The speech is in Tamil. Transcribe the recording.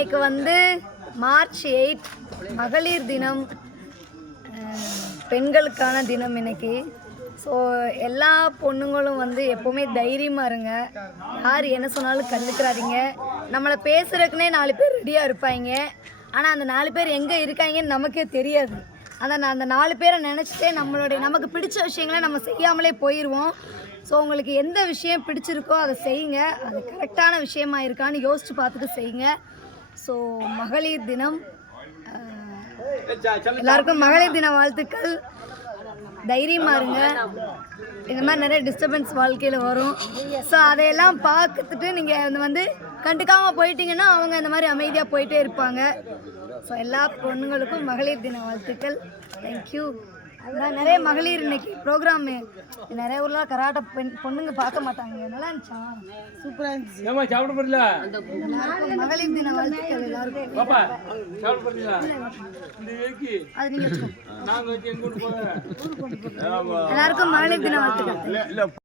இன்னைக்கு வந்து மார்ச் 8 மகளிர் தினம், பெண்களுக்கான தினம் இன்னைக்கு. ஸோ எல்லா பொண்ணுங்களும் வந்து எப்போவுமே தைரியமாக இருங்க. யார் என்ன சொன்னாலும் கண்டுக்கிறாதீங்க. நம்மளை பேசுகிறதுக்குனே 4 பேர் ரெடியாக இருப்பாங்க. ஆனால் அந்த 4 பேர் எங்கே இருக்காங்கன்னு நமக்கே தெரியாது. அந்த 4 பேரை நினச்சிட்டே நமக்கு பிடிச்ச விஷயங்களை நம்ம செய்யாமலே போயிடுவோம். ஸோ உங்களுக்கு எந்த விஷயம் பிடிச்சிருக்கோ அதை செய்யுங்க. அது கரெக்டான விஷயமா இருக்கான்னு யோசித்து பார்த்துட்டு செய்யுங்க. ஸோ மகளிர் தினம், எல்லாருக்கும் மகளிர் தின வாழ்த்துக்கள். தைரியமாக இருங்க. இந்த மாதிரி நிறைய டிஸ்டர்பன்ஸ் வாழ்க்கையில் வரும். ஸோ அதையெல்லாம் பார்த்துட்டு நீங்கள் வந்து கண்டுக்காமல் போயிட்டீங்கன்னா அவங்க இந்த மாதிரி அமைதியாக போயிட்டே இருப்பாங்க. ஸோ எல்லா பொண்ணுங்களுக்கும் மகளிர் தின வாழ்த்துக்கள். தேங்க்யூ. அதான் நிறைய மகளிர் இன்னைக்கு ப்ரோக்ராமு நிறைய ஊரில் கராட்டை பொண்ணுங்க பார்க்க மாட்டாங்க. நல்லா இருந்துச்சா? சூப்பராக இருந்துச்சு. எல்லாருக்கும் மகளிர் தின வாழ்த்துக்கள். எல்லாருக்கும் அது நீங்கள் எல்லாருக்கும் மகளிர் தின வாழ்த்துக்கள்.